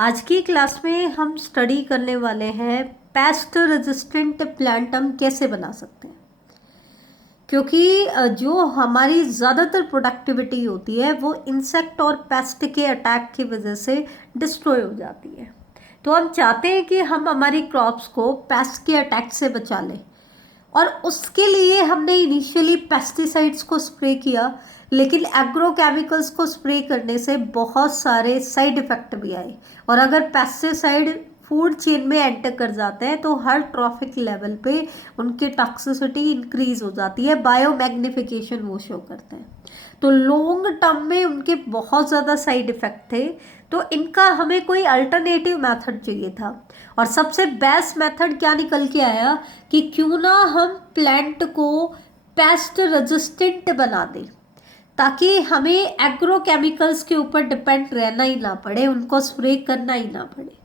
आज की क्लास में हम स्टडी करने वाले हैं पेस्ट रेजिस्टेंट प्लांट हम कैसे बना सकते हैं। क्योंकि जो हमारी ज़्यादातर प्रोडक्टिविटी होती है वो इंसेक्ट और पेस्ट के अटैक की वजह से डिस्ट्रॉय हो जाती है। तो हम चाहते हैं कि हम हमारी क्रॉप्स को पेस्ट के अटैक से बचा लें, और उसके लिए हमने इनिशियली पेस्टिसाइड्स को स्प्रे किया, लेकिन एग्रोकेमिकल्स को स्प्रे करने से बहुत सारे साइड इफ़ेक्ट भी आए। और अगर पेस्टिसाइड फूड चेन में एंटर कर जाते हैं तो हर ट्रॉफिक लेवल पे उनकी टॉक्सिसिटी इंक्रीज हो जाती है, बायोमैग्निफिकेशन वो शो करते हैं। तो लॉन्ग टर्म में उनके बहुत ज़्यादा साइड इफ़ेक्ट थे, तो इनका हमें कोई अल्टरनेटिव मेथड चाहिए था। और सबसे बेस्ट मेथड क्या निकल के आया कि क्यों ना हम प्लांट को पेस्ट रेजिस्टेंट बना दें, ताकि हमें एग्रोकेमिकल्स के ऊपर डिपेंड रहना ही ना पड़े, उनको स्प्रे करना ही ना पड़े।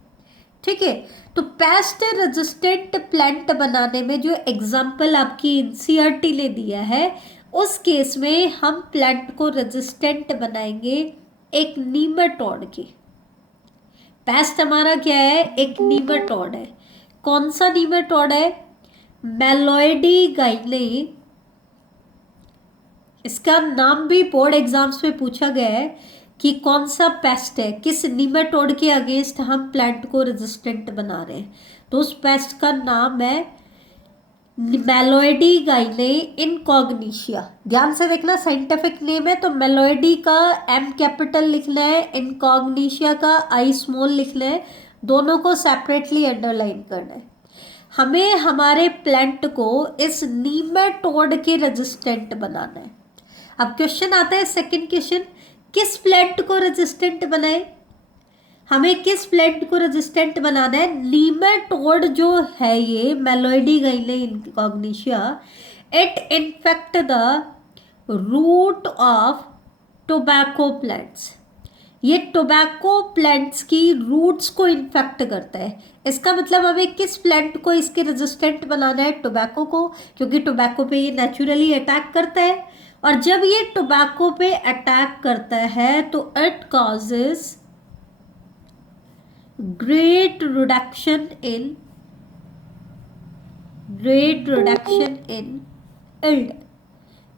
ठीक है, तो पेस्ट रेजिस्टेंट प्लांट बनाने में जो एग्जाम्पल आपकी एनसीईआरटी ने दिया है, उस केस में हम प्लांट को रेजिस्टेंट बनाएंगे एक नीमाटोड के। पेस्ट हमारा क्या है? एक नीमाटोड है। कौन सा नीमाटोड है? मेलोइडी गाइने। इसका नाम भी बोर्ड एग्जाम्स में पूछा गया है कि कौन सा पेस्ट है, किस नीमाटोड के अगेंस्ट हम प्लांट को रेजिस्टेंट बना रहे हैं। तो उस पेस्ट का नाम है मेलोइडी गाइने इनकॉग्निशिया। ध्यान से देखना, साइंटिफिक नेम है, तो मेलोइडी का एम कैपिटल लिखना है, इनकॉग्निशिया का आई स्मॉल लिखना है, दोनों को सेपरेटली अंडरलाइन करना है। हमें हमारे प्लांट को इस नीमाटोड के रेजिस्टेंट बनाना है। अब क्वेश्चन आता है, सेकंड क्वेश्चन, किस प्लांट को रेजिस्टेंट बनाए? हमें किस प्लांट को रेजिस्टेंट बनाना है? नीमाटोड जो है ये meloidogyne incognita, it infect the root of tobacco plants. ये टोबैको प्लांट्स की रूट्स को इन्फेक्ट करता है। इसका मतलब हमें किस प्लांट को इसके रेजिस्टेंट बनाना है? टोबैको को, क्योंकि टोबैको पे ये नेचुरली अटैक करता है। और जब ये टोबैको पे अटैक करता है तो it causes great reduction in yield.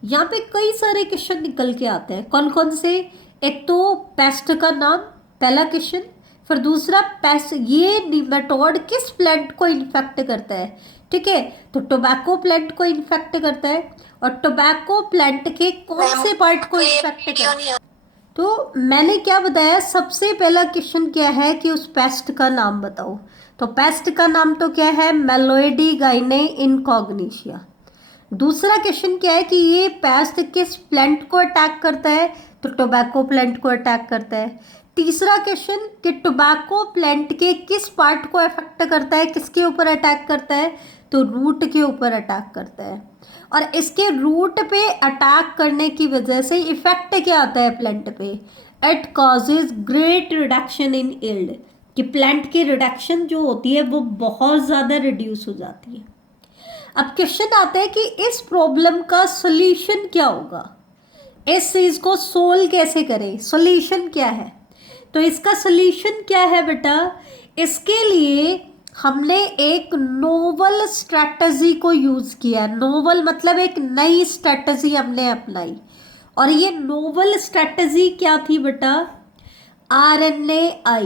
यहाँ पे कई सारे क्वेश्चन निकल के आते हैं। कौन कौन से? एक तो पेस्ट का नाम, पहला क्वेश्चन। फिर दूसरा, पेस्ट ये नीमाटोड किस प्लांट को इन्फेक्ट करता है। ठीक है, तो टोबैको प्लांट को इन्फेक्ट करता है। और टोबैको प्लांट के कौन से पार्ट को इन्फेक्ट करता है? तो मैंने क्या बताया, सबसे पहला क्वेश्चन क्या है कि उस पेस्ट का नाम बताओ। तो पेस्ट का नाम तो क्या है? मेलोइडी गाइने इनकॉग्निशिया। दूसरा क्वेश्चन क्या है कि ये पेस्ट किस प्लांट को अटैक करता है? तो टोबैको प्लांट को अटैक करता है। तीसरा क्वेश्चन कि टोबैको प्लांट के किस पार्ट को अफेक्ट करता है, किसके ऊपर अटैक करता है? तो रूट के ऊपर अटैक करता है। और इसके रूट पे अटैक करने की वजह से इफेक्ट क्या आता है प्लांट पे? It causes great reduction in yield, कि प्लांट की रिडक्शन जो होती है वो बहुत ज़्यादा रिड्यूस हो जाती है। अब क्वेश्चन आता है कि इस प्रॉब्लम का सोल्यूशन क्या होगा, इस चीज़ को सोल्व कैसे करें, सोल्यूशन क्या है? तो इसका सोल्यूशन क्या है बेटा? इसके लिए हमने एक नोवल स्ट्रैटेजी को यूज़ किया। नोवल मतलब एक नई स्ट्रैटेजी हमने अपनाई। और ये नोवल स्ट्रैटेजी क्या थी बेटा? RNAi।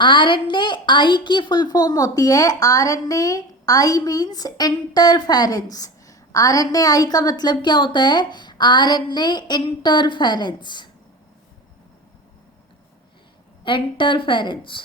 RNAi की फुल फॉर्म होती है, RNAi मीन्स इंटरफेरेंस। RNAi का मतलब क्या होता है? RNA interference.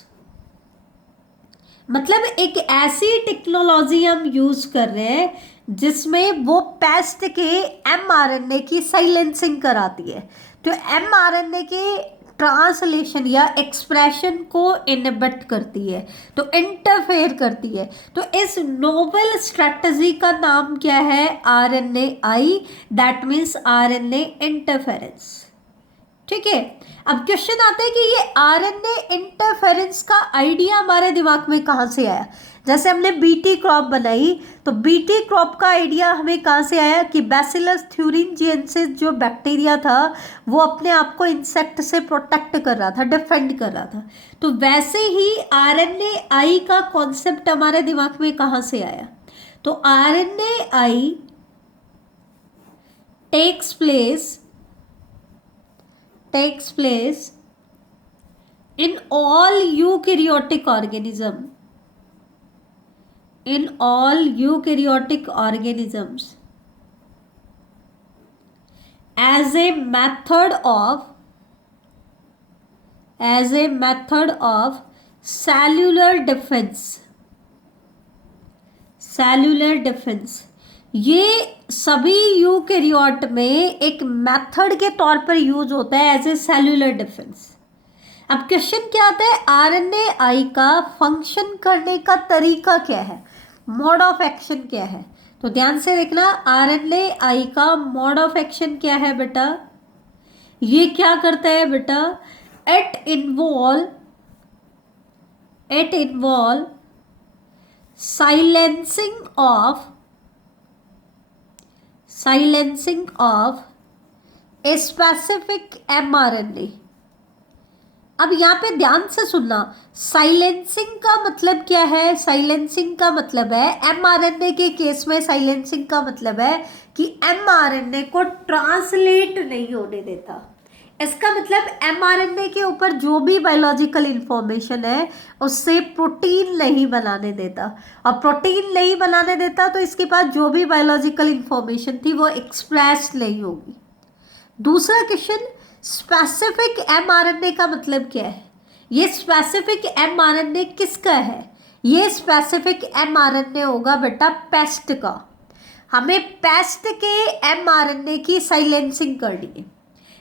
मतलब एक ऐसी टेक्नोलॉजी हम यूज कर रहे हैं जिसमें वो पेस्ट के mRNA की साइलेंसिंग कराती है। तो mRNA के ट्रांसलेशन या एक्सप्रेशन को इनहिबिट करती है, तो इंटरफेयर करती है। तो इस नोवेल स्ट्रेटजी का नाम क्या है? RNAi, that means RNA interference. ठीक है, अब क्वेश्चन आता है कि ये RNA इंटरफेरेंस का आइडिया हमारे दिमाग में कहाँ से आया। जैसे हमने बीटी क्रॉप बनाई, तो बीटी क्रॉप का आइडिया हमें कहाँ से आया कि बैसिलस थ्यूरिनजिएंसिस जो बैक्टीरिया था वो अपने आप को इंसेक्ट से प्रोटेक्ट कर रहा था, डिफेंड कर रहा था। तो वैसे ही RNAi का कॉन्सेप्ट हमारे दिमाग में कहाँ से आया? तो RNAi takes place in all eukaryotic organisms as a method of cellular defense। ये सभी यूकैरियोट में एक मेथड के तौर पर यूज होता है एज ए सेल्यूलर डिफेंस। अब क्वेश्चन क्या आता है, RNAi का फंक्शन करने का तरीका क्या है, मोड ऑफ एक्शन क्या है? तो ध्यान से देखना, RNAi का मोड ऑफ एक्शन क्या है बेटा? ये क्या करता है बेटा? It involve silencing of a specific mRNA। अब यहाँ पे ध्यान से सुनना, साइलेंसिंग का मतलब क्या है? साइलेंसिंग का मतलब है, mRNA के केस में साइलेंसिंग का मतलब है कि mRNA को ट्रांसलेट नहीं होने देता। इसका मतलब mRNA के ऊपर जो भी बायोलॉजिकल इंफॉर्मेशन है उससे प्रोटीन नहीं बनाने देता, और प्रोटीन नहीं बनाने देता तो इसके पास जो भी बायोलॉजिकल इंफॉर्मेशन थी वो एक्सप्रेस नहीं होगी। दूसरा क्वेश्चन, स्पेसिफिक mRNA का मतलब क्या है? ये स्पेसिफिक mRNA किसका है? ये स्पेसिफिक mRNA होगा बेटा पेस्ट का। हमें पेस्ट के mRNA की साइलेंसिंग करनी है,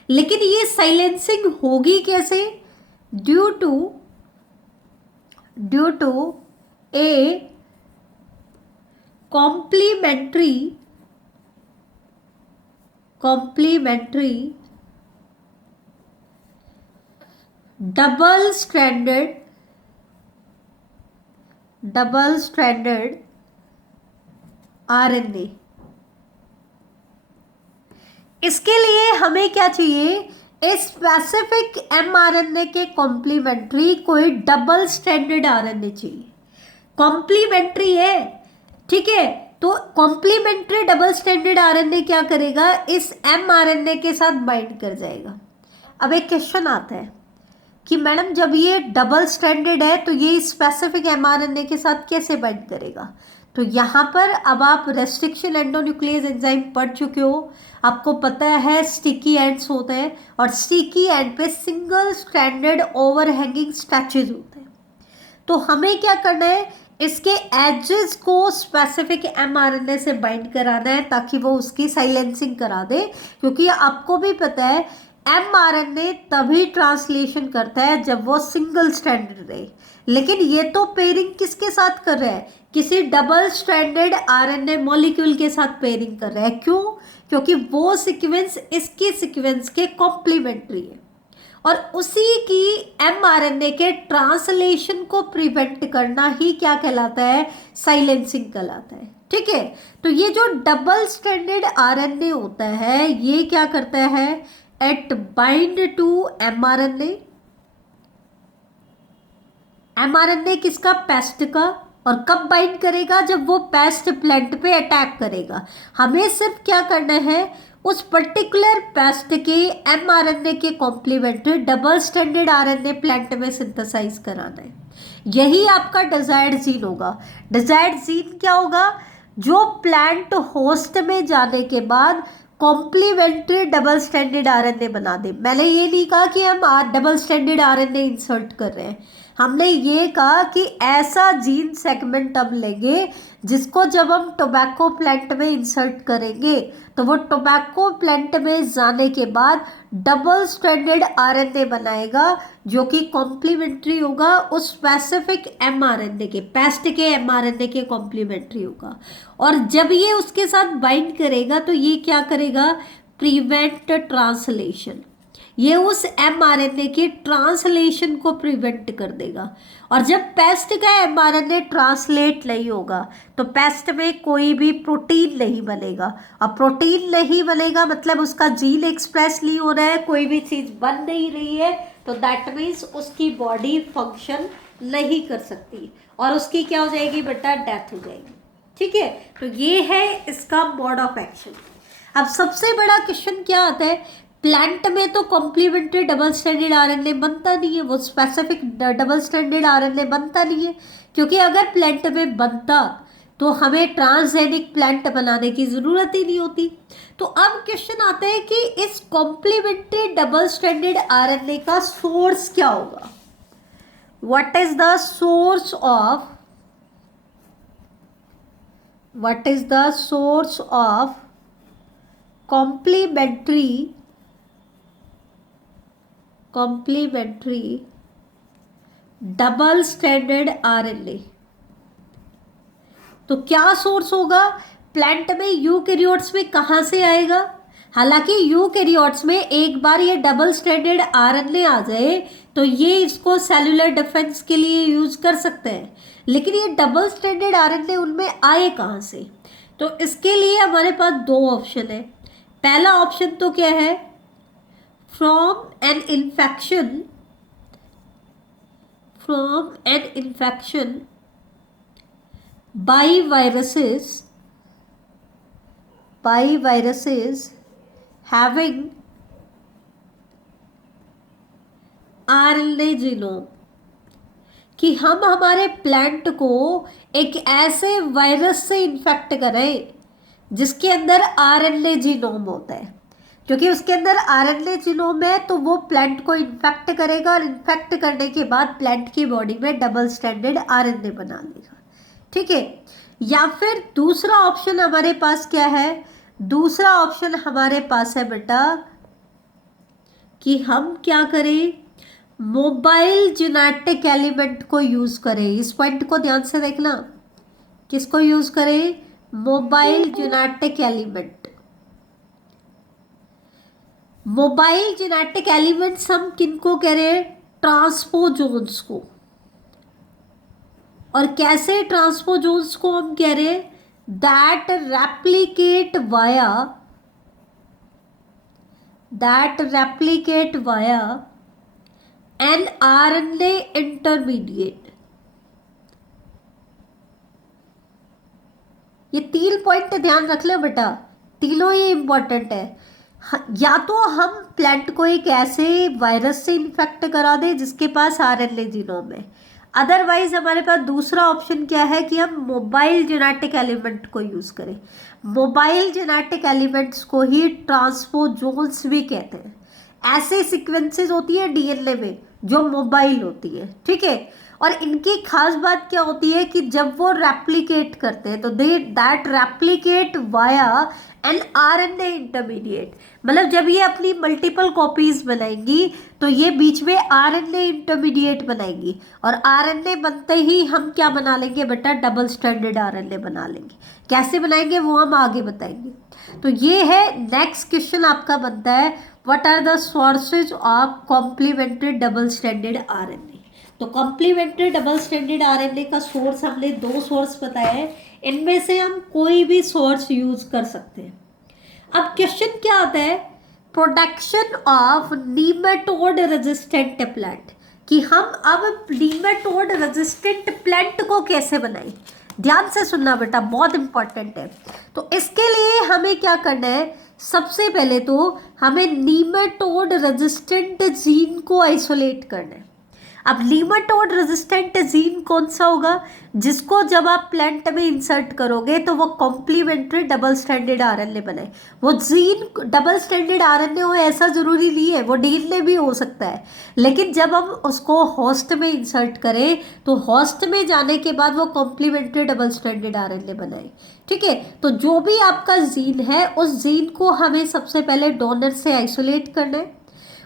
लेकिन ये साइलेंसिंग होगी कैसे? Due to a complementary double stranded RNA। इसके लिए हमें क्या चाहिए? इस स्पेसिफिक mRNA के कॉम्प्लीमेंट्री कोई डबल स्ट्रैंडेड RNA चाहिए। कॉम्प्लीमेंट्री है, ठीक है, तो कॉम्प्लीमेंट्री डबल स्ट्रैंडेड RNA क्या करेगा? इस mRNA के साथ बाइंड कर जाएगा। अब एक क्वेश्चन आता है कि मैडम जब ये डबल स्ट्रैंडेड है तो ये स्पेसिफिक mRNA के साथ कैसे बाइंड करेगा? तो यहाँ पर अब आप रेस्ट्रिक्शन एंडोन्यूक्लियस एंजाइम पढ़ चुके हो, आपको पता है स्टिकी एंड्स होते हैं और स्टिकी एंड पे सिंगल स्ट्रैंडेड ओवरहैंगिंग स्ट्रेचेज होते हैं। तो हमें क्या करना है? इसके एजेस को स्पेसिफिक mRNA से बाइंड कराना है ताकि वो उसकी साइलेंसिंग करा दे, क्योंकि आपको भी पता है mRNA तभी ट्रांसलेशन करता है जब वो सिंगल स्ट्रैंडेड रहे, लेकिन ये तो पेयरिंग किसके साथ कर रहा है? किसी डबल स्ट्रैंडेड RNA मॉलिक्यूल के साथ पेयरिंग कर रहा है। क्यों? क्योंकि वो सीक्वेंस इसके सीक्वेंस के कॉम्प्लीमेंट्री है, और उसी की mRNA के ट्रांसलेशन को प्रिवेंट करना ही क्या कहलाता है? साइलेंसिंग कहलाता है। ठीक है, तो ये जो डबल स्ट्रैंडेड RNA होता है ये क्या करता है? एट बाइंड टू mRNA किसका? पेस्ट का। और कब बाइंड करेगा? जब वो पेस्ट प्लांट पे अटैक करेगा। हमें सिर्फ क्या करना है? उस पर्टिकुलर पेस्ट के mRNA के complementary double stranded RNA plant में सिंथेसाइज कराना है। यही आपका डिजायर्ड जीन होगा। डिजायर्ड जीन क्या होगा? जो प्लांट होस्ट में जाने के बाद कॉम्प्लीमेंट्री डबल स्ट्रैंडेड RNA बना दे। मैंने ये नहीं कहा कि हम डबल स्ट्रैंडेड RNA इंसर्ट कर रहे हैं, हमने ये कहा कि ऐसा जीन सेगमेंट हम लेंगे जिसको जब हम टोबैको प्लांट में इंसर्ट करेंगे तो वो टोबैको प्लांट में जाने के बाद डबल स्ट्रैंडेड RNA बनाएगा जो कि कॉम्प्लीमेंट्री होगा उस स्पेसिफिक mRNA के, पेस्ट के mRNA के कॉम्प्लीमेंट्री होगा। और जब ये उसके साथ बाइंड करेगा तो ये क्या करेगा? Prevent translation. ये उस mRNA की ट्रांसलेशन को प्रिवेंट कर देगा। और जब पेस्ट का mRNA ट्रांसलेट नहीं होगा तो पेस्ट में कोई भी प्रोटीन नहीं बनेगा, और प्रोटीन नहीं बनेगा मतलब उसका जीन एक्सप्रेस नहीं हो रहा है, कोई भी चीज़ बन नहीं रही है, तो दैट मीन्स उसकी बॉडी फंक्शन नहीं कर सकती और उसकी क्या हो जाएगी बेटा, डेथ हो जाएगी। ठीक है, तो ये है इसका मोड ऑफ एक्शन। अब सबसे बड़ा क्वेश्चन क्या आता है, प्लांट में तो कॉम्प्लीमेंट्री डबल स्टैंडर्ड आरएनए बनता नहीं है, वो स्पेसिफिक डबल स्टैंडर्ड आरएनए बनता नहीं है, क्योंकि अगर प्लांट में बनता तो हमें ट्रांसजेनिक प्लांट बनाने की ज़रूरत ही नहीं होती। तो अब क्वेश्चन आता है कि इस कॉम्प्लीमेंट्री डबल स्टैंडर्ड आरएनए का सोर्स क्या होगा। What is the source of complementary double standard RNA? तो क्या सोर्स होगा, प्लांट में यूकैरियोट्स में कहाँ से आएगा? हालांकि यूकैरियोट्स में एक बार ये डबल स्टैंडर्ड आरएनए आ जाए तो ये इसको सेलुलर डिफेंस के लिए यूज कर सकते हैं, लेकिन ये डबल स्टैंडर्ड आरएनए उनमें आए कहाँ से? तो इसके लिए हमारे पास दो ऑप्शन है। पहला ऑप्शन तो क्या है, from an infection by viruses having RNA genome, कि हम हमारे प्लांट को एक ऐसे वायरस से इन्फेक्ट करें जिसके अंदर RNA जीनोम होता है, क्योंकि उसके अंदर RNA जीनोम है तो वो प्लांट को इन्फेक्ट करेगा और इन्फेक्ट करने के बाद प्लांट की बॉडी में डबल स्टैंडर्ड RNA बना लेगा। ठीक है, या फिर दूसरा ऑप्शन हमारे पास क्या है, दूसरा ऑप्शन हमारे पास है बेटा कि हम क्या करें, मोबाइल जेनेटिक एलिमेंट को यूज करें। इस पॉइंट को ध्यान से देखना, किसको यूज करें, mobile genetic element. Mobile genetic elements हम किनको कह रहे हैं, ट्रांसपोजोन्स को। और कैसे ट्रांसपोजोन्स को हम कह रहे हैं, that replicate via an RNA intermediate. ये 3 पॉइंट ध्यान रख लो बेटा, तीनों ही इंपॉर्टेंट है। या तो हम प्लांट को एक ऐसे वायरस से इन्फेक्ट करा दें जिसके पास आरएनए जीनोम है, अदरवाइज हमारे पास दूसरा ऑप्शन क्या है कि हम मोबाइल जेनेटिक एलिमेंट को यूज करें। मोबाइल जेनेटिक एलिमेंट्स को ही ट्रांसपोजोन्स भी कहते हैं। ऐसे सीक्वेंसेस होती है डीएनए में जो मोबाइल होती है। ठीक है, और इनकी खास बात क्या होती है कि जब वो रेप्लिकेट करते हैं तो that replicate via an RNA intermediate, मतलब जब ये अपनी मल्टीपल कॉपीज बनाएंगी तो ये बीच में आरएनए इंटरमीडिएट बनाएंगी, और आरएनए बनते ही हम क्या बना लेंगे बेटा, डबल स्टैंडर्ड आरएनए बना लेंगे। कैसे बनाएंगे वो हम आगे बताएंगे। तो ये है नेक्स्ट क्वेश्चन आपका बनता है, what are the sources of complementary double standard RNA. तो कॉम्प्लीमेंट्री डबल स्टैंडर्ड आरएनए का सोर्स हमने 2 सोर्स बताया है, इनमें से हम कोई भी सोर्स यूज कर सकते हैं। अब क्वेश्चन क्या आता है, production of nematode resistant plant, कि हम अब नीमेटोड रेजिस्टेंट प्लांट को कैसे बनाएं। ध्यान से सुनना बेटा, बहुत इंपॉर्टेंट है। तो इसके लिए हमें क्या करना है, सबसे पहले तो हमें नीमेटोड रेजिस्टेंट जीन को आइसोलेट करना है। अब नीमेटोड रेजिस्टेंट जीन कौन सा होगा, जिसको जब आप प्लांट में इंसर्ट करोगे तो वो कॉम्प्लीमेंट्री डबल स्टैंडर्ड आरएनए बनाए। वो जीन डबल स्टैंडर्ड आरएनए हो ऐसा जरूरी नहीं है, वो डीएनए भी हो सकता है, लेकिन जब हम उसको होस्ट में इंसर्ट करें तो होस्ट में जाने के बाद वो कॉम्प्लीमेंट्री डबल स्टैंडर्ड आरएनए बनाए। ठीक है, तो जो भी आपका जीन है उस जीन को हमें सबसे पहले डोनर से आइसोलेट करना है।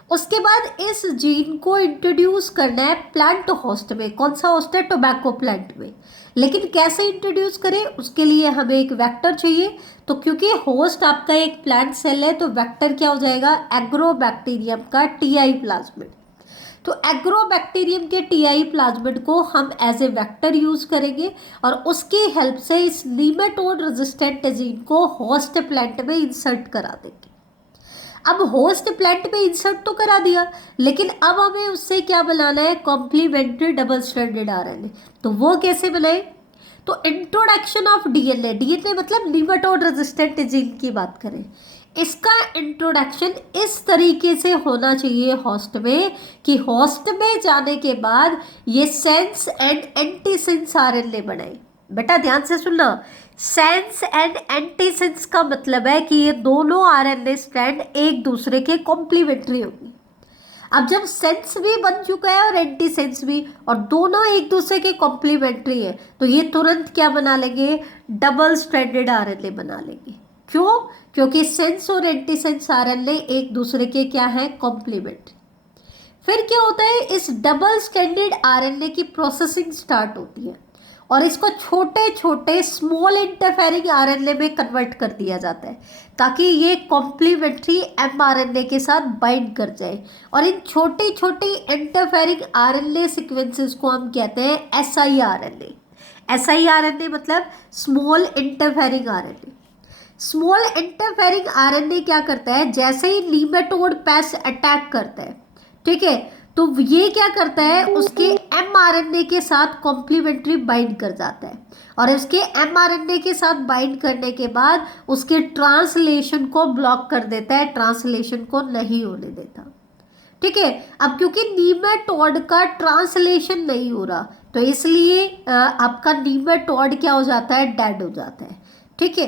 उसके बाद इस जीन को इंट्रोड्यूस करना है प्लांट होस्ट में। कौन सा होस्ट है? टोबैको प्लांट में। लेकिन कैसे इंट्रोड्यूस करें? उसके लिए हमें एक वेक्टर चाहिए। तो क्योंकि होस्ट आपका एक प्लांट सेल है तो वेक्टर क्या हो जाएगा? एग्रोबैक्टीरियम का टीआई प्लाज्मिड। तो एग्रोबैक्टीरियम के टीआई प्लाज्मिड को हम एज ए वेक्टर यूज करेंगे और उसकी हेल्प से इस नीमेटोड रेजिस्टेंट जीन को होस्ट प्लांट में इंसर्ट करा देंगे। अब होस्ट प्लांट में इंसर्ट तो करा दिया, लेकिन अब हमें उससे क्या बनाना है? Complementary double stranded RNA. तो वो कैसे बनाए? तो इंट्रोडक्शन ऑफ डीएनए, डीएनए मतलब नीमेटोड रेजिस्टेंट जीन की बात करें, इसका इंट्रोडक्शन इस तरीके से होना चाहिए होस्ट में कि होस्ट में जाने के बाद ये सेंस एंड एंटीसेंस आरएनए बनाए। बेटा ध्यान से सुनना, सेंस एंड एंटीसेंस का मतलब है कि ये दोनों आरएनए स्ट्रैंड एक दूसरे के कॉम्प्लीमेंट्री होंगी। अब जब सेंस भी बन चुका है और एंटीसेंस भी, और दोनों एक दूसरे के कॉम्प्लीमेंट्री है, तो ये तुरंत क्या बना लेंगे? डबल स्ट्रैंडेड आरएनए बना लेंगे। क्यों? क्योंकि सेंस और एंटीसेंस आरएनए एक दूसरे के क्या है? कॉम्प्लीमेंट। फिर क्या होता है? इस डबल स्ट्रैंडेड आरएनए की प्रोसेसिंग स्टार्ट होती है और इसको छोटे छोटे स्मॉल इंटरफेरिंग आरएनए में कन्वर्ट कर दिया जाता है ताकि ये कॉम्प्लीमेंट्री एमआरएनए के साथ बाइंड कर जाए। और इन छोटी छोटी इंटरफेरिंग आरएनए सीक्वेंसेस को हम कहते हैं एसआईआरएनए। एसआईआरएनए मतलब small interfering RNA. Small interfering RNA क्या करता है? जैसे ही नीमेटोड पेस्ट अटैक करता है, ठीक है, तो ये क्या करता है? उसके एमआरएनए के साथ कॉम्प्लीमेंट्री बाइंड कर जाता है और उसके एमआरएनए के साथ बाइंड करने के बाद उसके ट्रांसलेशन को ब्लॉक कर देता है, ट्रांसलेशन को नहीं होने देता। ठीक है, अब क्योंकि नीमेटोड का ट्रांसलेशन नहीं हो रहा तो इसलिए आपका नीमेटोड क्या हो जाता है? डेड हो जाता है। ठीक है,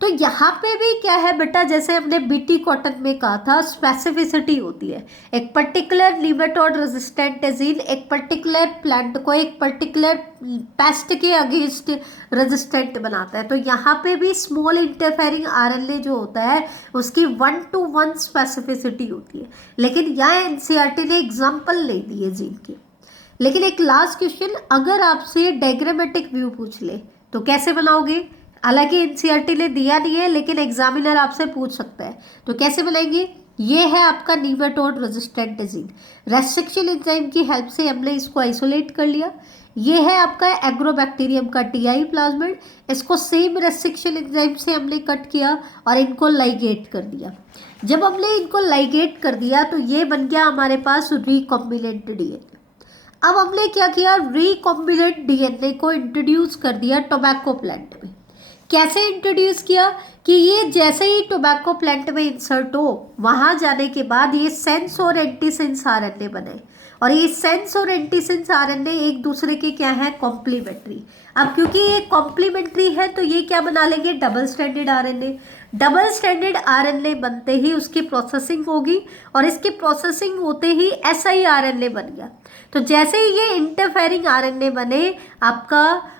तो यहाँ पे भी क्या है बेटा, जैसे हमने बीटी कॉटन में कहा था, स्पेसिफिसिटी होती है। एक पर्टिकुलर नीमेटोड रेजिस्टेंट जीन एक पर्टिकुलर प्लांट को एक पर्टिकुलर पेस्ट के अगेंस्ट रेजिस्टेंट बनाता है। तो यहाँ पे भी स्मॉल इंटरफेरिंग आरएनए जो होता है उसकी 1:1 स्पेसिफिसिटी होती है। लेकिन यहाँ एनसीईआरटी ने एग्जाम्पल नहीं दिए जीन की। लेकिन एक लास्ट क्वेश्चन, अगर आपसे डायग्रामेटिक व्यू पूछ ले तो कैसे बनाओगे? हालांकि एनसीईआरटी ने दिया नहीं है लेकिन एग्जामिनर आपसे पूछ सकता है, तो कैसे बनाएंगे? ये है आपका nematode resistant gene. Restriction enzyme की हेल्प से हमने इसको आइसोलेट कर लिया। ये है आपका एग्रोबैक्टीरियम का टीआई प्लाज्मिड, इसको सेम रेस्ट्रिक्शन एंजाइम से हमने कट किया और इनको लाइगेट कर दिया। जब हमने इनको लाइगेट कर दिया तो ये बन गया हमारे पास रिकॉम्बिनेंट डीएनए। अब हमने क्या किया? रिकॉम्बिनेंट डीएनए को इंट्रोड्यूस कर दिया टोबैको प्लांट में। कैसे इंट्रोड्यूस किया कि ये जैसे ही टोबैको प्लांट में इंसर्ट हो, वहां जाने के बाद ये सेंस और एंटीसेंस आरएनए बने और ये सेंस और एंटीसेंस आरएनए एक दूसरे के क्या है? कॉम्प्लीमेंट्री। अब क्योंकि ये कॉम्प्लीमेंट्री है तो ये क्या बना लेंगे? Double stranded RNA. Double stranded RNA बनते ही उसकी प्रोसेसिंग होगी और इसकी प्रोसेसिंग होते ही एसआईआरएनए बन गया। तो जैसे ही ये इंटरफेरिंग आरएनए बने, आपका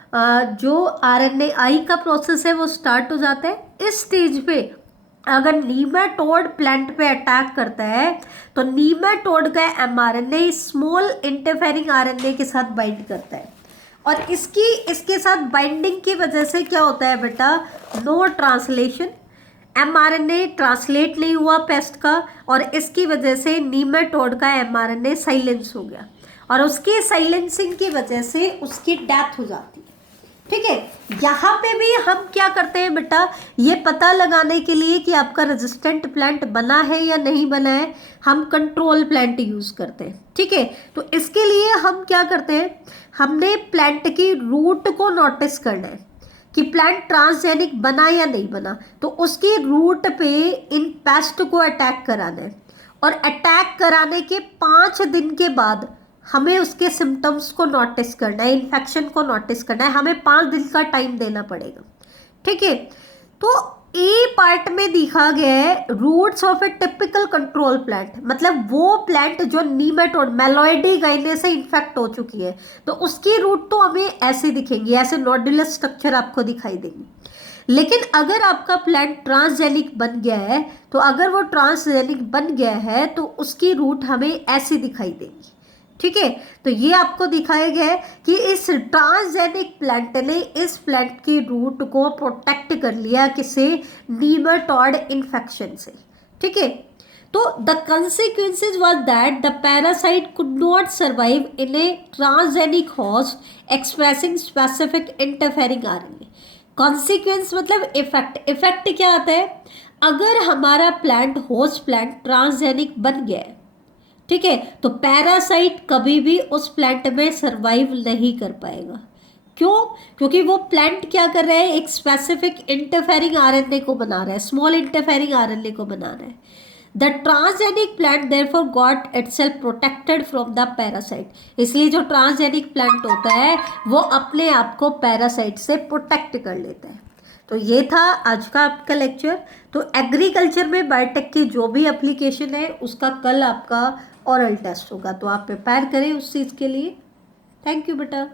जो आरएनए आई का प्रोसेस है वो स्टार्ट हो जाता है। इस स्टेज पे अगर नीमेटोड प्लांट पे अटैक करता है तो नीमेटोड का एमआरएनए स्मॉल इंटरफेरिंग आरएनए के साथ बाइंड करता है और इसके साथ बाइंडिंग की वजह से क्या होता है बेटा? नो ट्रांसलेशन, एमआरएनए ट्रांसलेट नहीं हुआ पेस्ट का और इसकी वजह से नीमेटोड का एमआरएनए साइलेंस हो गया और उसकी साइलेंसिंग की वजह से उसकी डेथ हो जाती है। ठीक है, यहाँ पे भी हम क्या करते हैं बेटा? ये पता लगाने के लिए कि आपका रेजिस्टेंट प्लांट बना है या नहीं बना है, हम कंट्रोल प्लांट यूज करते हैं। ठीक है, तो इसके लिए हम क्या करते हैं? हमने प्लांट की रूट को नोटिस करना है कि प्लांट ट्रांसजेनिक बना या नहीं बना, तो उसकी रूट पे इन पेस्ट को अटैक कराना है और अटैक कराने के 5 दिन के बाद हमें उसके सिम्टम्स को नोटिस करना है, इन्फेक्शन को नोटिस करना है। हमें 5 दिन का टाइम देना पड़ेगा। ठीक है, तो ए पार्ट में दिखा गया है roots of a typical control plant, मतलब वो प्लांट जो नीमेटोड मेलोइडी गाइने से इन्फेक्ट हो चुकी है तो उसकी रूट तो हमें ऐसे दिखेंगी, ऐसे नोडुलस स्ट्रक्चर आपको दिखाई देंगी। लेकिन अगर आपका प्लांट ट्रांसजेनिक बन गया है, तो अगर वो ट्रांसजेनिक बन गया है तो उसकी रूट हमें ऐसी दिखाई देगी। ठीक है, तो ये आपको दिखाया गया है कि इस ट्रांसजेनिक प्लांट ने इस प्लांट की रूट को प्रोटेक्ट कर लिया किसे, नीमाटोड इन्फेक्शन से। ठीक है, तो the consequences was that the parasite could not survive in a transgenic host expressing specific interfering RNA। Consequence मतलब इफेक्ट। इफेक्ट क्या आता है, अगर हमारा प्लांट होस्ट प्लांट ट्रांसजेनिक बन गया है, ठीक है, तो पैरासाइट कभी भी उस प्लांट में सरवाइव नहीं कर पाएगा। क्यों? क्योंकि वो प्लांट क्या कर रहा है, एक स्पेसिफिक इंटरफेरिंग आरएनए को बना रहा है, स्मॉल इंटरफेरिंग आरएनए को बना रहा है। The transgenic plant therefore got itself protected from the parasite। इसलिए जो ट्रांसजेनिक प्लांट होता है वो अपने आप को पैरासाइट से प्रोटेक्ट कर लेता है। तो ये था आज का आपका लेक्चर। तो एग्रीकल्चर में बायोटेक की जो भी एप्लीकेशन है उसका कल आपका ओरल टेस्ट होगा, तो आप प्रिपेयर करें उस चीज़ के लिए। थैंक यू बेटा।